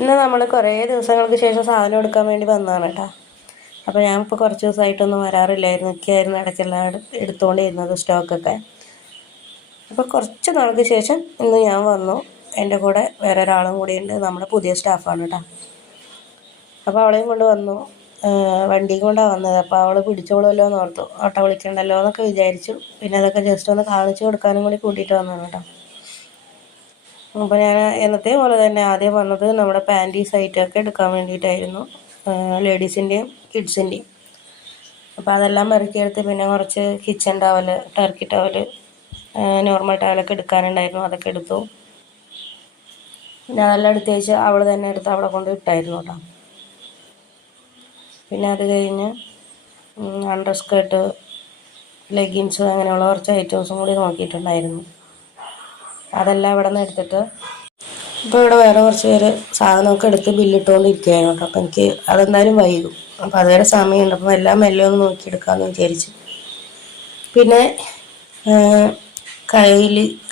ഇന്ന് നമ്മൾ കുറേ ദിവസങ്ങൾക്ക് ശേഷം സാധനം എടുക്കാൻ വേണ്ടി വന്നതാണ് കേട്ടോ. അപ്പോൾ ഞാൻ ഇപ്പോൾ കുറച്ച് ദിവസമായിട്ടൊന്നും വരാറില്ലായിരുന്നു, ഒക്കെയായിരുന്നു ഇടയ്ക്കെല്ലാം എടുത്തുകൊണ്ടിരുന്നത് സ്റ്റോക്കൊക്കെ. അപ്പോൾ കുറച്ച് നാൾക്ക് ശേഷം ഇന്ന് ഞാൻ വന്നു. എൻ്റെ കൂടെ വേറെ ഒരാളും കൂടിയുണ്ട്, നമ്മുടെ പുതിയ സ്റ്റാഫാണ് കേട്ടോ. അപ്പോൾ അവളെയും കൊണ്ട് വന്നു, വണ്ടിയും കൊണ്ടാണ് വന്നത്. അപ്പോൾ അവൾ പിടിച്ചോളുമല്ലോ എന്ന് ഓർത്തു, ഓട്ടോ വിളിക്കണ്ടല്ലോ എന്നൊക്കെ വിചാരിച്ചു. പിന്നെ അതൊക്കെ ജസ്റ്റ് ഒന്ന് കാണിച്ചു കൊടുക്കാനും കൂടി കൂട്ടിയിട്ട് വന്നതാണ് കേട്ടോ. അപ്പോൾ ഞാൻ എന്നത്തെ പോലെ തന്നെ ആദ്യം വന്നത് നമ്മുടെ പാൻറ്റി സൈറ്റൊക്കെ എടുക്കാൻ വേണ്ടിയിട്ടായിരുന്നു, ലേഡീസിൻ്റെയും കിഡ്സിൻ്റെയും. അപ്പോൾ അതെല്ലാം പെറുക്കിയെടുത്ത് പിന്നെ കുറച്ച് kitchen towel, turkey towel, normal ടവലൊക്കെ എടുക്കാനുണ്ടായിരുന്നു, അതൊക്കെ എടുത്തു. പിന്നെ അതെല്ലാം എടുത്ത് വെച്ച് അവൾ തന്നെ എടുത്ത് അവിടെ കൊണ്ട് ഇട്ടായിരുന്നു കേട്ടോ. പിന്നെ അത് കഴിഞ്ഞ് അണ്ടർ സ്കേർട്ട്, ലെഗിൻസ് അങ്ങനെയുള്ള കുറച്ച് ഐറ്റംസും കൂടി നോക്കിയിട്ടുണ്ടായിരുന്നു. അതെല്ലാം ഇവിടെ നിന്ന് എടുത്തിട്ട് ഇപ്പോൾ ഇവിടെ വേറെ കുറച്ച് പേര് സാധനമൊക്കെ എടുത്ത് ബില്ലിട്ടുകൊണ്ടിരിക്കുകയാണ് കേട്ടോ. അപ്പോൾ എനിക്ക് അതെന്തായാലും വൈകും, അപ്പോൾ അതുവരെ സമയമുണ്ട്. അപ്പോൾ എല്ലാം മെല്ലെ ഒന്ന് നോക്കിയെടുക്കാമെന്ന് വിചാരിച്ചു. പിന്നെ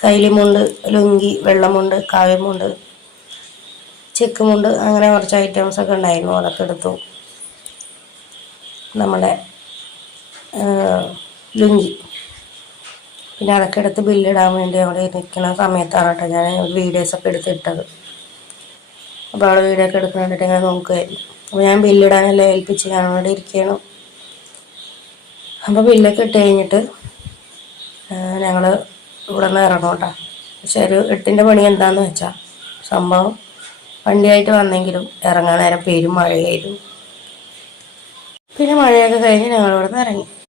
കൈലിമുണ്ട്, ലുങ്കി, വെള്ളമുണ്ട്, കാവ്യമുണ്ട്, ചെക്കുമുണ്ട്, അങ്ങനെ കുറച്ച് ഐറ്റംസൊക്കെ ഉണ്ടായിരുന്നു, അതൊക്കെ എടുത്തു. നമ്മുടെ ലുങ്കി, പിന്നെ അതൊക്കെ എടുത്ത് ബില്ലിടാൻ വേണ്ടി അവിടെ നിൽക്കുന്ന സമയത്താണ് കേട്ടോ ഞാൻ വീഡിയോസൊക്കെ എടുത്തിട്ടത്. അപ്പോൾ അവിടെ വീഡിയോ ഒക്കെ എടുക്കാൻ വേണ്ടിയിട്ട് ഞാൻ നോക്കുമായിരുന്നു. അപ്പോൾ ഞാൻ ബില്ലിടാനെല്ലാം ഏൽപ്പിച്ച് ഞാൻ അവിടെ ഇരിക്കണം. അപ്പോൾ ബില്ലൊക്കെ ഇട്ട് കഴിഞ്ഞിട്ട് ഞങ്ങൾ ഇവിടെ നിന്ന് ഇറങ്ങും കേട്ടോ. പക്ഷെ ഒരു 8ൻ്റെ പണി എന്താണെന്ന് വെച്ചാൽ, സംഭവം വണ്ടിയായിട്ട് വന്നെങ്കിലും ഇറങ്ങാൻ നേരം പേരും മഴയായിരുന്നു. പിന്നെ മഴയൊക്കെ കഴിഞ്ഞ് ഞങ്ങളിവിടെ നിന്ന് ഇറങ്ങി.